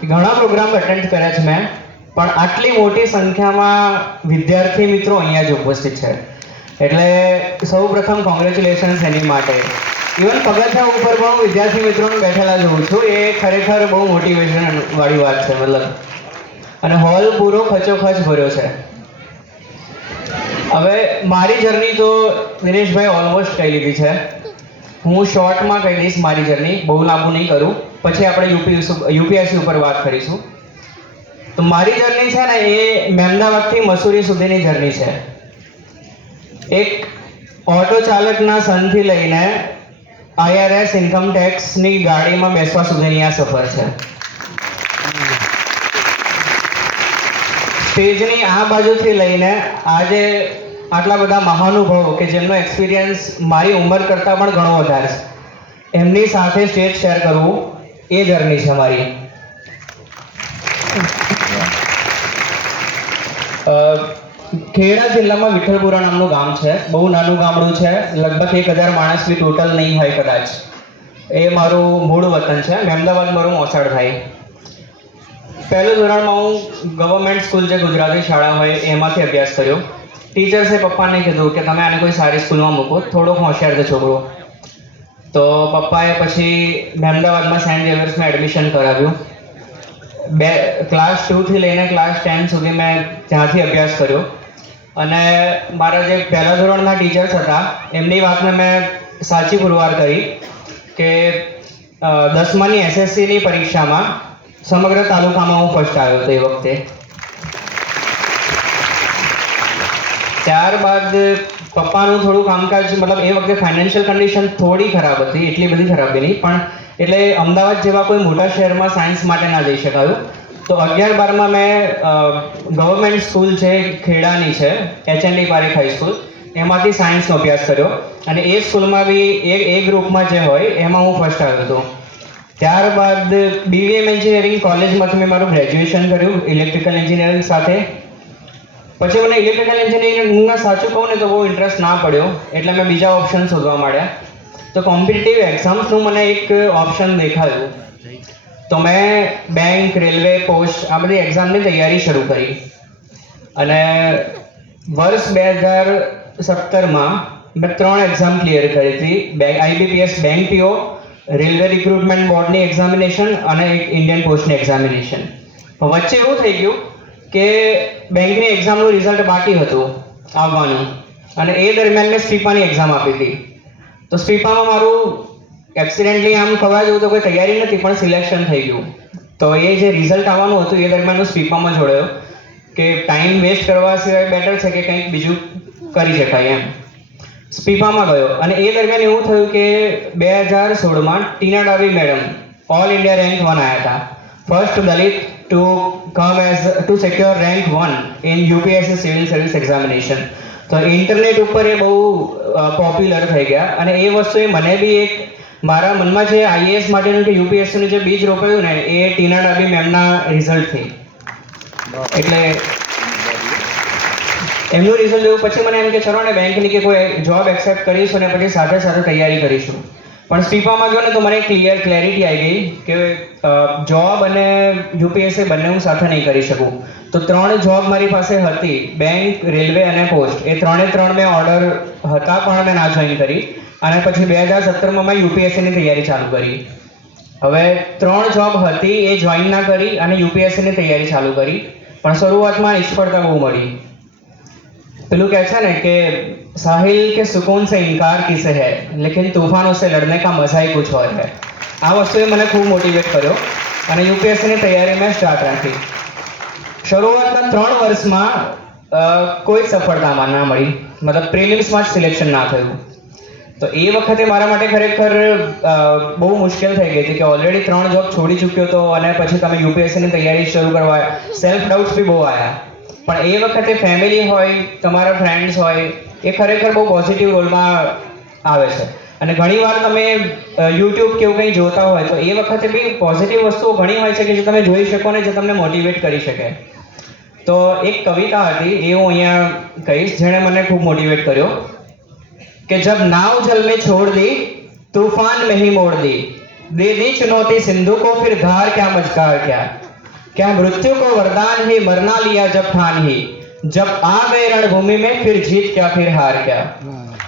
ઘણા programme attend કર્યા છે મેં, પણ આટલી મોટી સંખ્યામાં વિદ્યાર્થી મિત્રો અહીંયા જ ઉપસ્થિત છે, એટલે સૌ પ્રથમ કોંગ્રેચ્યુલેશન્સ એની માટે. ઇવન પગથિયા ઉપર પણ હું વિદ્યાર્થી મિત્રોને બેઠેલા જોઉં છું, એ ખરેખર બહુ મોટિવેશન વાળી વાત છે મતલબ. અને હોલ પૂરો ખચોખચ ભર્યો છે. હવે મારી જર્ની તો દિનેશભાઈ ઓલમોસ્ટ કહી લીધી છે. હું શોર્ટમાં કહી દઈશ મારી જર્ની, બહુ લાંબુ નહીં કરું, પછી આપણે યુપીએસસી ઉપર વાત કરીશું. તો મારી જર્ની છે ને એ મહેમદાવાદથી મસૂરી સુધીની જર્ની છે. એક ઓટો ચાલકના સનથી લઈને IRS ઇન્કમ ટેક્સની ગાડીમાં બેસવા સુધીની આ સફર છે. સ્ટેજની આ બાજુથી લઈને આજે આટલા બધા મહાનુભાવો કે જેમનો એક્સપિરિયન્સ મારી ઉંમર કરતાં પણ ઘણો વધારે છે, એમની સાથે સ્ટેજ શેર કરવું એ જર્ની છે મારી. ખેડા જિલ્લામાં વિઠ્ઠલપુરા નામનું ગામ છે, બહુ નાનું ગામડું છે, લગભગ 1000 માણસ બી ટોટલ નહીં હોય કદાચ. એ મારું મૂળ વતન છે. મહેમદાવાદ મારું મોસાળ થાય. પહેલું ધોરણમાં હું ગવર્મેન્ટ સ્કૂલ જે ગુજરાતી શાળા હોય એમાંથી અભ્યાસ કર્યો. ટીચર્સે પપ્પાને કીધું કે તમે આને કોઈ સારી સ્કૂલમાં મૂકો, થોડોક હોશિયાર છે છોકરો. તો પપ્પાએ પછી મહેમદાવાદમાં સેન્ટ ઝેવિયર્સમાં એડમિશન કરાવ્યું. ક્લાસ 2 થી લઈને ક્લાસ 10 સુધી મેં ત્યાંથી અભ્યાસ કર્યો. અને મારા જે પહેલા ધોરણના ટીચર્સ હતા એમની વાતને મેં સાચી પુરવાર કરી કે 10માની SSCની પરીક્ષામાં સમગ્ર તાલુકામાં હું ફર્સ્ટ આવ્યો હતો એ વખતે. ત્યારબાદ પપ્પાનું થોડું કામકાજ, મતલબ એ વખતે ફાઇનાન્શિયલ કન્ડિશન થોડી ખરાબ હતી, એટલી બધી ખરાબ નહીં, પણ એટલે અમદાવાદ જેવા કોઈ મોટા શહેરમાં સાયન્સ માટે ના જઈ શકાયું. તો 11-12માં મેં ગવર્મેન્ટ સ્કૂલ છે ખેડાની છે, HND પારેખ હાઈસ્કૂલ, એમાંથી સાયન્સનો અભ્યાસ કર્યો. અને એ સ્કૂલમાં બી એ ગ્રુપમાં જે હોય એમાં હું ફર્સ્ટ આવ્યો હતો. ત્યારબાદ BVM એન્જિનિયરિંગ કોલેજમાંથી મેં મારું ગ્રેજ્યુએશન કર્યું ઇલેક્ટ્રિકલ એન્જિનિયરિંગ સાથે. પછી મને ઇલેક્ટ્રિકલ એન્જિનિયરિંગમાં સાચું કહું ને તો બહુ ઇન્ટરેસ્ટ ના પડ્યો, એટલે મેં બીજા ઓપ્શન શોધવા માંડ્યા. તો કોમ્પિટિટિવ એક્ઝામ્સનું મને એક ઓપ્શન દેખાયું, તો મેં બેંક, રેલવે, પોસ્ટ આ બધી એક્ઝામની તૈયારી શરૂ કરી. અને વર્ષ 2017માં મેં 3 એક્ઝામ ક્લિયર કરી હતી. IBPS bank PO, railway recruitment બોર્ડની એક્ઝામિનેશન અને એક ઇન્ડિયન પોસ્ટની એક્ઝામિનેશન. વચ્ચે એવું થઈ ગયું કે બેંકની એક્ઝામનું રિઝલ્ટ બાકી હતું આવવાનું, અને એ દરમિયાન મેં સ્પીપાની એક્ઝામ આપી હતી. તો સ્પીપામાં મારું એક્સિડન્ટલી આમ કહેવા જેવું તો કોઈ તૈયારી નથી, પણ સિલેક્શન થઈ ગયું. તો એ જે રિઝલ્ટ આવવાનું હતું એ દરમિયાન હું સ્પીપામાં જોડાયો કે ટાઈમ વેસ્ટ કરવા સિવાય બેટર છે કે કંઈક બીજું કરી શકાય એમ. સ્પીપામાં ગયો અને એ દરમિયાન એવું થયું કે 2016માં ટીના ડાવી મેડમ ઓલ ઇન્ડિયા રેન્ક 1 આવ્યા હતા. First Dalit to secure rank 1 in UPSC civil service examination. તો ઇન્ટરનેટ ઉપર એ બહુ પોપ્યુલર થઈ ગયા, અને એ વસ્તુએ મને બી એક મારા મનમાં જે IAS માટેનું કે UPSCનું જે બીજ રોપાયું ને એ ટીના ડાબી મેમના રિઝલ્ટથી. એટલે એમનું રિઝલ્ટ જોયું પછી મને એમ કે ચલો ને બેંકની કે કોઈ જોબ એક્સેપ્ટ કરીશું ને પછી સાથે સાથે તૈયારી કરીશું. પણ સ્પીપામાં ગયો ને તો મને ક્લેરિટી આવી ગઈ કે જોબ અને UPSC બંને હું સાથે નહીં કરી શકું. તો 3 જોબ મારી પાસે હતી, બેંક, રેલવે અને પોસ્ટ. એ 3 મેં ઓર્ડર હતા પણ મેં ના જોઈન કરી. અને પછી 2017માં મેં UPSCની તૈયારી ચાલુ કરી. હવે 3 જોબ હતી એ જોઈન ના કરી અને UPSCની તૈયારી ચાલુ કરી, પણ શરૂઆતમાં નિષ્ફળતા બહુ મળી. પેલું કહે છે ને કે સાહિલ કે સુકૂન से इनकार किसे है लेकिन तूफानों से लड़ने का मजा ही कुछ और है. આ વસ્તુએ મને ખૂબ મોટિવેટ કર્યો અને UPSCની તૈયારી મેં સ્ટાર્ટ રાખી. શરૂઆતના 3 વર્ષમાં કોઈ સફળતામાં ના મળી, મતલબ પ્રિલિમ્સમાં જ સિલેક્શન ના થયું. તો એ વખતે મારા માટે ખરેખર બહુ મુશ્કેલ થઈ ગઈ હતી કે ઓલરેડી 3 જોબ છોડી ચૂક્યો હતો અને પછી તમે UPSCની તૈયારી શરૂ કરવા, સેલ્ફ ડાઉટ્સ બી બહુ આવ્યા. પણ એ વખતે ફેમિલી હોય, તમારા ફ્રેન્ડ્સ હોય, એ ખરેખર બહુ પોઝિટિવ રોલમાં આવે છે. અને ઘણીવાર તમે YouTube કે એવું કંઈ જોતા હોય તો એ વખતે બી પોઝિટિવ વસ્તુઓ ઘણી હોય છે કે જે તમે જોઈ શકો ને જે તમને મોટિવેટ કરી શકે. તો એક કવિતા હતી એ હું અહીંયા કહીશ જેણે મને ખૂબ મોટિવેટ કર્યો कि जब नाव जल में छोड़ दी तूफान में ही मोड़ दी, दे दी चुनौती सिंधु को फिर धार क्या मझधार क्या, क्या मृत्यु को वरदान ही मरना लिया जब ठान ही, जब आ गए रणभूमि में फिर जीत क्या फिर हार क्या,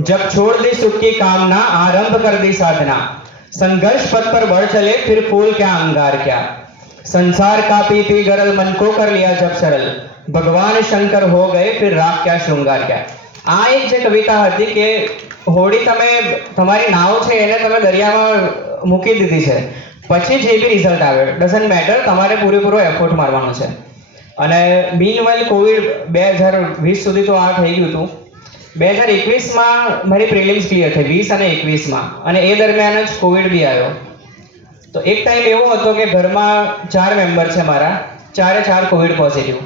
जब छोड़ दी सुख की कामना आरंभ कर दी साधना, संघर्ष पथ पर बढ़ चले फिर फूल क्या अंगार क्या, संसार का पी पी गरल मन को कर लिया जब सरल, भगवान शंकर हो गए फिर राग क्या श्रृंगार क्या. આ એક જે કવિતા હતી કે હોડી તમે તમારી નાવ છે એને તમે દરિયામાં મૂકી દીધી છે, પછી જે બી રિઝલ્ટ આવે ડઝન્ટ મેટર, તમારે પૂરેપૂરો એફર્ટ મારવાનો છે. અને મીનવાઇલ કોવિડ 2020 સુધી તો આ થઈ ગયું હતું. 2021માં મારી પ્રિલિમ્સ ક્લિયર થઈ 20 અને 21માં, અને એ દરમિયાન જ કોવિડ બી આવ્યો. તો એક ટાઈમ એવો હતો કે ઘરમાં 4 મેમ્બર છે મારા, 4 કોવિડ પોઝિટિવ,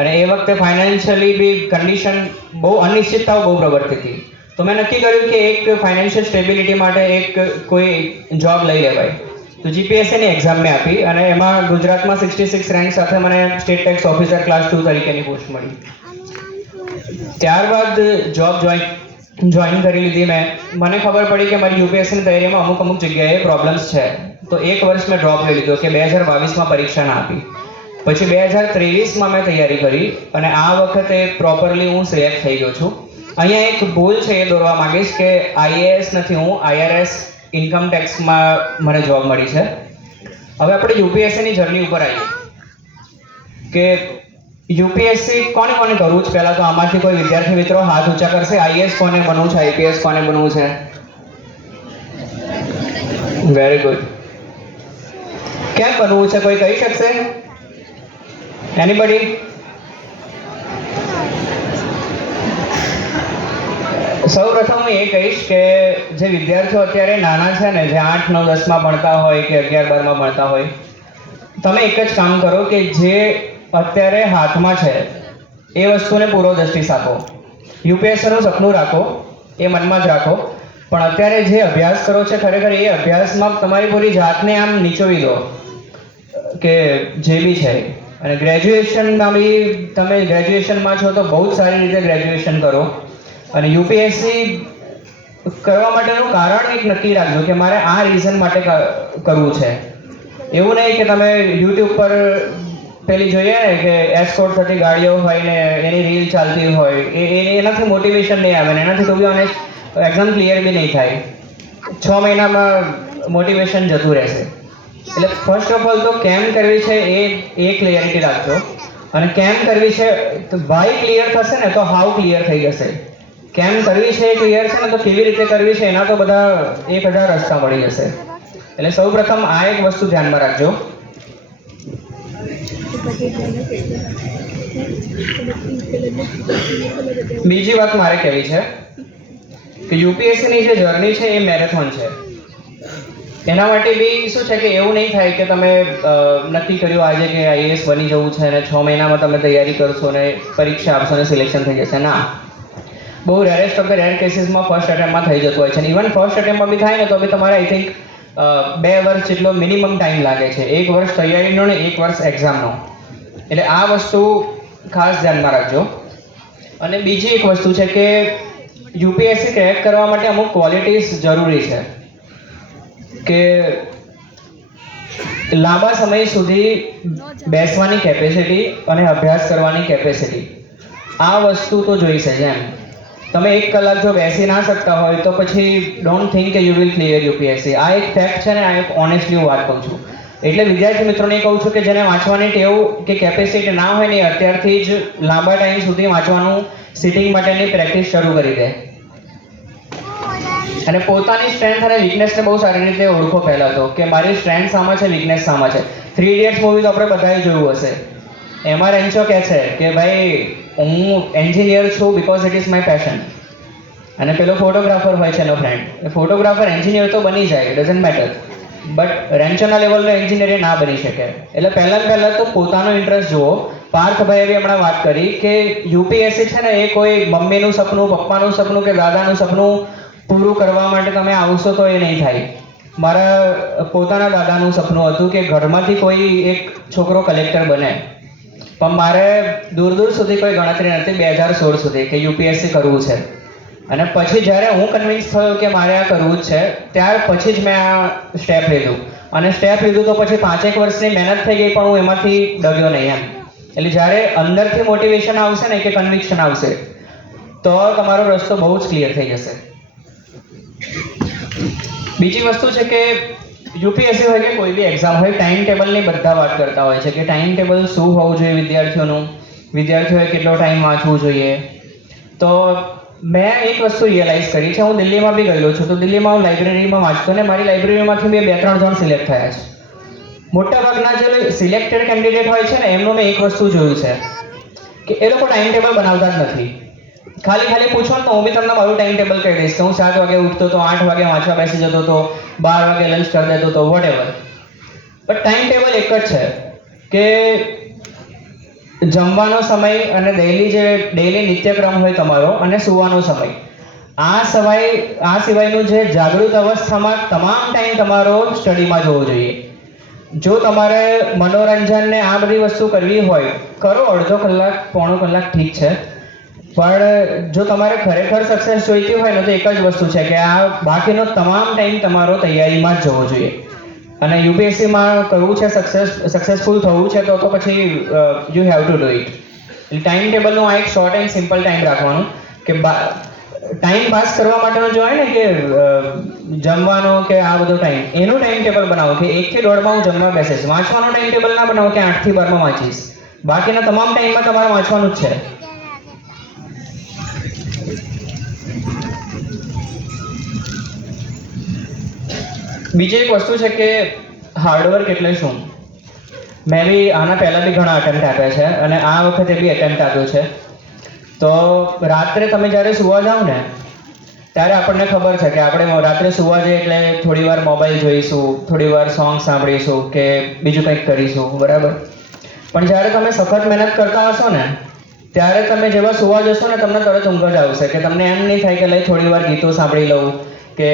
અને એ વખતે ફાઇનાન્શિયલી બી કન્ડિશન બહુ અનિશ્ચિતતાઓ બહુ પ્રવર્તી હતી. તો મેં નક્કી કર્યું કે એક ફાઇનાન્શિયલ સ્ટેબિલિટી માટે એક કોઈ જોબ લઈ લેવાય. તો જીપીએસસીની એક્ઝામ મેં આપી અને એમાં ગુજરાતમાં 66 રેન્ક સાથે મને સ્ટેટ ટેક્સ ઓફિસર ક્લાસ 2 તરીકેની પોસ્ટ મળી. ત્યારબાદ જોબ જોઈન કરી લીધી મેં. મને ખબર પડી કે મારી યુપીએસસીની તૈયારીમાં અમુક જગ્યાએ પ્રોબ્લેમ્સ છે. તો એક વર્ષ મેં ડ્રોપ લઈ લીધો કે 2022માં પરીક્ષા ના આપી. પછી 2023માં મેં તૈયારી કરી અને આ વખતે પ્રોપરલી હું સિલેક્ટ થઈ ગયો છું. અહીંયા એક ભૂલ છે એ દોરવા માંગીશ કે આઈએએસ નથી, હું આઈઆરએસ ઇન્કમ ટેક્સમાં મને જોબ મળી છે. હવે આપણે યુપીએસસીની જર્ની ઉપર આવીએ કે યુપીએસસી કોને કરવું છે. પહેલાં તો આમાંથી કોઈ વિદ્યાર્થી મિત્રો હાથ ઊંચા કરશે. આઈએએસ કોને બનવું છે, આઈપીએસ કોને બનવું છે? Very good. કેમ બનવું છે કોઈ કહી શકશે? એનીબડી? સૌ પ્રથમ હું એ કહીશ કે જે વિદ્યાર્થીઓ અત્યારે નાના છે ને, જે 8, 9, 10માં ભણતા હોય કે 11, 12માં ભણતા હોય, તમે એક જ કામ કરો કે જે અત્યારે હાથમાં છે એ વસ્તુને પૂરો જસ્ટિસ આપો. યુપીએસસીનું સપનું રાખો, એ મનમાં જ રાખો, પણ અત્યારે જે અભ્યાસ કરો છે ખરેખર એ અભ્યાસમાં તમારી પૂરી જાતને આમ નીચોવી દો કે જે બી છે. અને ગ્રેજ્યુએશનમાં બી તમે ગ્રેજ્યુએશનમાં છો તો બહુ જ સારી રીતે ગ્રેજ્યુએશન કરો. અને યુપીએસસી કરવા માટેનું કારણ એક નક્કી રાખજો કે મારે આ રીઝન માટે કરવું છે. એવું નહીં કે તમે યુટ્યુબ પર પેલી જોઈએ ને કે એસ્કોર્ટ થતી ગાડીઓ હોય ને એની રીલ ચાલતી હોય, એનાથી મોટિવેશન નહીં આવે ને એનાથી તો બી ઓનેસ્ટ એક્ઝામ ક્લિયર બી નહીં થાય. 6 મહિનામાં મોટિવેશન જતું રહેશે. એટલે ફર્સ્ટ ઓફ ઓલ તો કેમ કરવી છે એ ક્લિયરિટી રાખજો. અને કેમ કરવી છે તો વાય ક્લિયર થશે ને તો હાઉ ક્લિયર થઈ જશે. કેમ કરવી છે એ ક્લિયર છે ને તો કેવી રીતે કરવી છે એના તો બધા 1000 રસ્તા મળી જશે. એટલે સૌ પ્રથમ આ એક વસ્તુ ધ્યાનમાં રાખજો. બીજી વાત મારે કહેવી છે કે યુપીએસસીની જે જર્ની છે એ મેરેથોન છે. એના માટે બી શું છે કે એવું નહીં થાય કે તમે નક્કી કર્યું આજે કે આઈએએસ બની જવું છે અને 6 મહિનામાં તમે તૈયારી કરશો અને પરીક્ષા આપશો અને સિલેક્શન થઈ જશે. ના, બહુ રેરેસ્ટ ઓફ ધ રેર કેસીસમાં ફર્સ્ટ અટેમ્પમાં થઈ જતું હોય છે. ઇવન ફર્સ્ટ અટેમ્પમાં બી થાય ને તો બી તમારે આઈ થિંક 2 વર્ષ જેટલો મિનિમમ ટાઈમ લાગે છે. 1 વર્ષ તૈયારીનો ને 1 વર્ષ એક્ઝામનો. એટલે આ વસ્તુ ખાસ ધ્યાનમાં રાખજો. અને બીજી એક વસ્તુ છે કે યુપીએસસી ક્રેક કરવા માટે અમુક ક્વોલિટીઝ જરૂરી છે કે લાંબા સમય સુધી બેસવાની કેપેસિટી અને અભ્યાસ કરવાની કેપેસિટી. આ વસ્તુ તો જોઈશે. જેમ તમે 1 કલાક જો બેસી ના શકતા હોય તો પછી ડોન્ટ થિંક કે યુ વિલ ક્લિયર યુપીએસસી. આ એક ફેક્ટ છે ને, આ એક ઓનેસ્ટલી હું વાત કહું છું. એટલે વિદ્યાર્થી મિત્રોને કહું છું કે જેને વાંચવાની ટેવ કે કેપેસિટી ના હોય ને અત્યારથી જ લાંબા ટાઈમ સુધી વાંચવાનું સિટિંગ માટેની પ્રેક્ટિસ શરૂ કરી દે. અને પોતાની સ્ટ્રેન્થ અને વીકનેસને બહુ સારી રીતે ઓળખો પહેલાં તો, કે મારી સ્ટ્રેન્થ શામાં છે, વીકનેસ શામાં છે. 3 ઇડિયટ્સ મૂવી તો આપણે બધાએ જોયું હશે. એમાં રેન્ચો કહે છે કે ભાઈ હું એન્જિનિયર છું because it is my passion. અને પેલો ફોટોગ્રાફર હોય છે એનો ફ્રેન્ડ, ફોટોગ્રાફર એન્જિનિયર તો બની જાય, ડઝન્ટ મેટર, બટ રેન્ચોના લેવલનો એન્જિનિયર ના બની શકે. એટલે પહેલાં તો પોતાનો ઇન્ટરેસ્ટ જુઓ. પાર્થભાઈએ બી હમણાં વાત કરી કે યુપીએસસી છે ને એ કોઈ મમ્મીનું સપનું, પપ્પાનું સપનું કે દાદાનું સપનું પૂરું કરવા માટે તમે આવશો તો એ નહીં થાય. મારા પોતાના દાદાનું સપનું હતું કે ઘરમાંથી કોઈ એક છોકરો કલેક્ટર બને, પણ મારે દૂર સુધી કોઈ ગણતરી નથી 2016 સુધી કે યુપીએસસી કરવું છે. અને પછી જ્યારે હું કન્વિન્સ થયો કે મારે આ કરવું જ છે ત્યાર પછી જ મેં આ સ્ટેપ લીધું. અને સ્ટેપ લીધું તો પછી 5 વર્ષની મહેનત થઈ ગઈ, પણ હું એમાંથી ડગ્યો નહીં એમ. એટલે જ્યારે અંદરથી મોટિવેશન આવશે ને કે કન્વિક્શન આવશે તો તમારો રસ્તો બહુ જ ક્લિયર થઈ જશે. બીજી વસ્તુ છે કે યુપીએસસી હોય કે કોઈ બી એક્ઝામ હોય, ટાઈમ ટેબલની બધા વાત કરતા હોય છે કે ટાઈમ ટેબલ શું હોવું જોઈએ વિદ્યાર્થીઓનું, વિદ્યાર્થીઓએ કેટલો ટાઈમ વાંચવું જોઈએ. તો મેં એક વસ્તુ રિયલાઇઝ કરી છે, હું દિલ્હીમાં બી ગયેલો છું, તો દિલ્હીમાં હું લાઇબ્રેરીમાં વાંચતો ને મારી લાઇબ્રેરીમાંથી મેં 2-3 જણ સિલેક્ટ થયા છે. મોટાભાગના જે સિલેક્ટેડ કેન્ડિડેટ હોય છે ને એમનું મેં એક વસ્તુ જોયું છે કે એ લોકો ટાઈમ ટેબલ બનાવતા જ નથી. ખાલી પૂછો ને તો હું બી તમને મારું ટાઈમ ટેબલ કહી દઈશ કે હું 7 વાગે ઉઠતો હતો, 8 વાગે વાંચવા બેસી જતો હતો, 12 વાગે લંચ કરી દેતો હતો, વોટેવર. બટ ટાઈમ ટેબલ એક જ છે કે જમવાનો સમય અને ડેઈલી નિત્યક્રમ હોય તમારો અને સૂવાનો સમય, આ સિવાયનું જે જાગૃત અવસ્થામાં તમામ ટાઈમ તમારો સ્ટડીમાં જવો જોઈએ. જો તમારે મનોરંજન ને આ બધી વસ્તુ કરવી હોય કરો, અડધો કલાક પોણો કલાક ઠીક છે, પણ જો તમારે ખરેખર સક્સેસ જોઈતી હોય ને તો એક જ વસ્તુ છે કે આ બાકીનો તમામ ટાઈમ તમારો તૈયારીમાં જ જવો જોઈએ. અને યુપીએસસીમાં કરવું છે, સક્સેસફુલ થવું છે તો પછી you have to do it. Time ટેબલનું આ એક શોર્ટ એન્ડ સિમ્પલ ટાઈમ રાખવાનું કે ટાઈમ પાસ કરવા માટેનો જો હોય ને કે જમવાનો કે આ બધો ટાઈમ, એનું ટાઈમ ટેબલ બનાવો કે 1 થી 1.5 હું જમવા બેસીશ. વાંચવાનો ટાઈમ ટેબલ ના બનાવો કે 8 થી 12 વાંચીશ. બાકીના તમામ ટાઈમમાં તમારે વાંચવાનું જ છે. બીજી એક વસ્તુ છે કે હાર્ડવર્ક એટલે શું. મેં બી આના પહેલાં બી ઘણા અટેમ્પ્ટ આપ્યા છે અને આ વખતે બી અટેમ્પ્ટ આપ્યો છે. તો રાત્રે તમે જ્યારે સુવા જાઓ ને ત્યારે આપણને ખબર છે કે આપણે રાત્રે સુવા જઈએ એટલે થોડી વાર મોબાઈલ જોઈશું, થોડી વાર સોંગ સાંભળીશું કે બીજું કંઈક કરીશું, બરાબર. પણ જ્યારે તમે સખત મહેનત કરતા હશો ને ત્યારે તમે જેવા સુવા જશો ને તમને તરત ઊંઘ જ આવશે કે તમને એમ નહીં થાય કે લઈ થોડી વાર ગીતો સાંભળી લઉં કે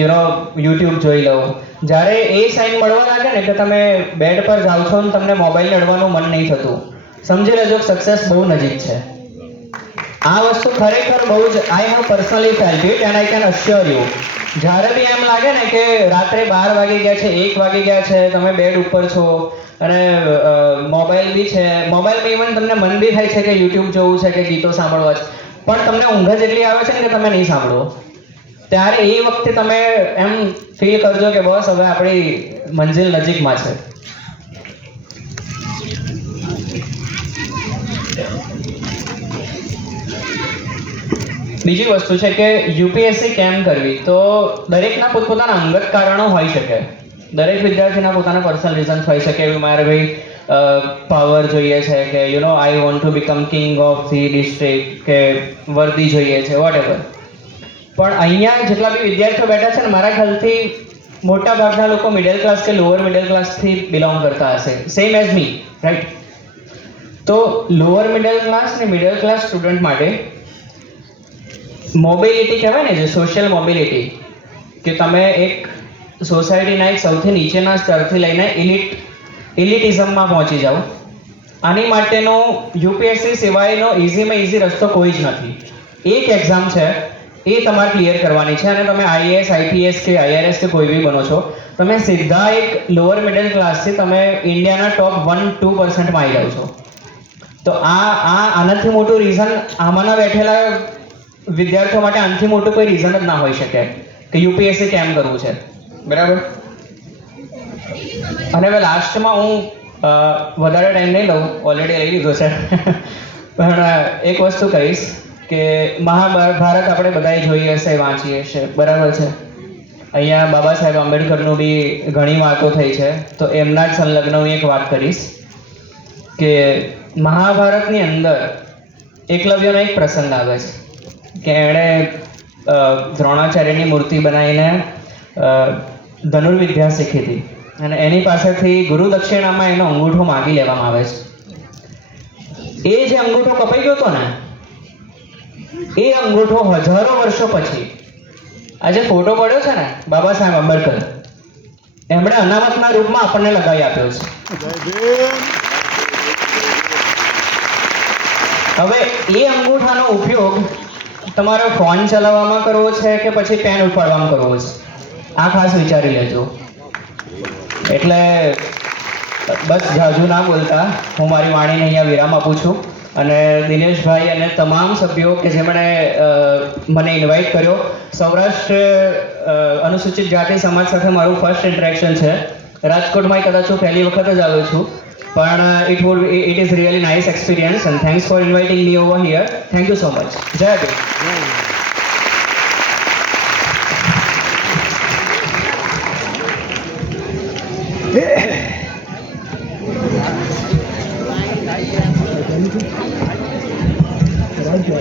યુટ્યુબ જોઈ લઉં. જ્યારે એ સાઇન મળવા લાગે ને કે તમે બેડ પર જાઓ છો ને તમને મોબાઈલ અડવાનું મન નહીં થતું, સમજી લેજો સક્સેસ બહુ નજીક છે. આ વસ્તુ ખરેખર બહુ જ I have personally felt it and I can અશ્યોર you. જ્યારે બી એમ લાગે ને કે રાત્રે 12 વાગી ગયા છે, 1 વાગી ગયા છે, તમે બેડ ઉપર છો અને મોબાઈલ બી છે, મોબાઈલમાં ઇવન તમને મન બી થાય છે કે યુટ્યુબ જોવું છે કે ગીતો સાંભળવા છે, પણ તમને ઊંઘ જ એટલી આવે છે ને કે તમે નહીં સાંભળો, ત્યારે એ વખતે તમે એમ ફીલ કરજો કે બસ હવે આપણી મંજિલ નજીકમાં છે. બીજી વસ્તુ છે કે યુપીએસસી કેમ કરવી. તો દરેકના પોતપોતાના અંગત કારણો હોઈ શકે, દરેક વિદ્યાર્થીના પોતાના પર્સનલ રીઝન્સ હોઈ શકે. મારે ભાઈ પાવર જોઈએ છે કે I want to become king of the district કે વર્દી જોઈએ છે, વોટેવર. પણ અહીંયા જેટલા બી વિદ્યાર્થીઓ બેઠા છે ને મારા ખ્યાલથી મોટા ભાગના લોકો મિડલ ક્લાસ કે લોઅર મિડલ ક્લાસથી બિલોંગ કરતા હશે, સેમ એઝ મી, રાઈટ. તો લોઅર મિડલ ક્લાસ ને મિડલ ક્લાસ સ્ટુડન્ટ માટે મોબિલિટી કહેવાય ને, જે સોશિયલ મોબિલિટી, કે તમે એક સોસાયટીના એક સૌથી નીચેના સ્તરથી લઈને ઇલિટિઝમમાં પહોંચી જાઓ, આની માટેનો યુપીએસસી સિવાયનો ઇઝીમાં ઇઝી રસ્તો કોઈ જ નથી. એક એક્ઝામ છે એ તમારે ક્લિયર કરવાની છે અને તમે આઈએએસ, આઈપીએસ કે આઈઆરએસ કે કોઈ બી બનો છો, તમે સીધા એક લોઅર મિડલ ક્લાસથી તમે ઇન્ડિયાના ટોપ 1-2% આવી જાઓ છો. તો આનાથી મોટું રીઝન, આમાંના બેઠેલા વિદ્યાર્થીઓ માટે આનાથી મોટું કોઈ રીઝન જ ના હોઈ શકે કે યુપીએસસી કેમ કરવું છે, બરાબર. અને હવે લાસ્ટમાં હું વધારે ટાઈમ નહીં લઉં, ઓલરેડી લઈ લીધો છે, પણ એક વસ્તુ કહીશ કે મહાભારત આપણે બધાએ જોઈ હશે, વાંચી હશે, બરાબર છે. અહીંયા બાબા સાહેબ આંબેડકરનું બી ઘણી વાતો થઈ છે, તો એમના જ સંલગ્ન હું એક વાત કરીશ કે મહાભારતની અંદર એકલવ્યનો એક પ્રસંગ આવે છે કે એણે દ્રોણાચાર્યની મૂર્તિ બનાવીને ધનુર્વિદ્યા શીખી હતી અને એની પાસેથી ગુરુ દક્ષિણામાં એનો અંગૂઠો માગી લેવામાં આવે છે. એ જે અંગૂઠો કપાઈ ગયો હતો ને, એ અંગૂઠો હજારો વર્ષો પછી આ જે ફોટો પડ્યો છે ને બાબા સાહેબ આંબેડકર, એમણે અનામતના રૂપમાં આપણને લગાવી આપ્યો છે. હવે એ અંગૂઠાનો ઉપયોગ તમારે ફોન ચલાવવામાં કરવો છે કે પછી પેન ઉપાડવામાં કરવો છે, આ ખાસ વિચારી લેજો. એટલે બસ જાજુ ના બોલતા હું મારી વાણીને અહીંયા વિરામ આપું છું અને દિનેશભાઈ અને તમામ સભ્યો કે જેમણે મને ઇન્વાઇટ કર્યો. સૌરાષ્ટ્ર અનુસૂચિત જાતિ સમાજ સાથે મારું ફર્સ્ટ ઇન્ટરેક્શન છે. રાજકોટમાં કદાચ હું પહેલી વખત જ આવ્યો છું, પણ it is really nice experience and thanks for inviting me over here. Thank you so much. જય ભીમ. રાજ્ય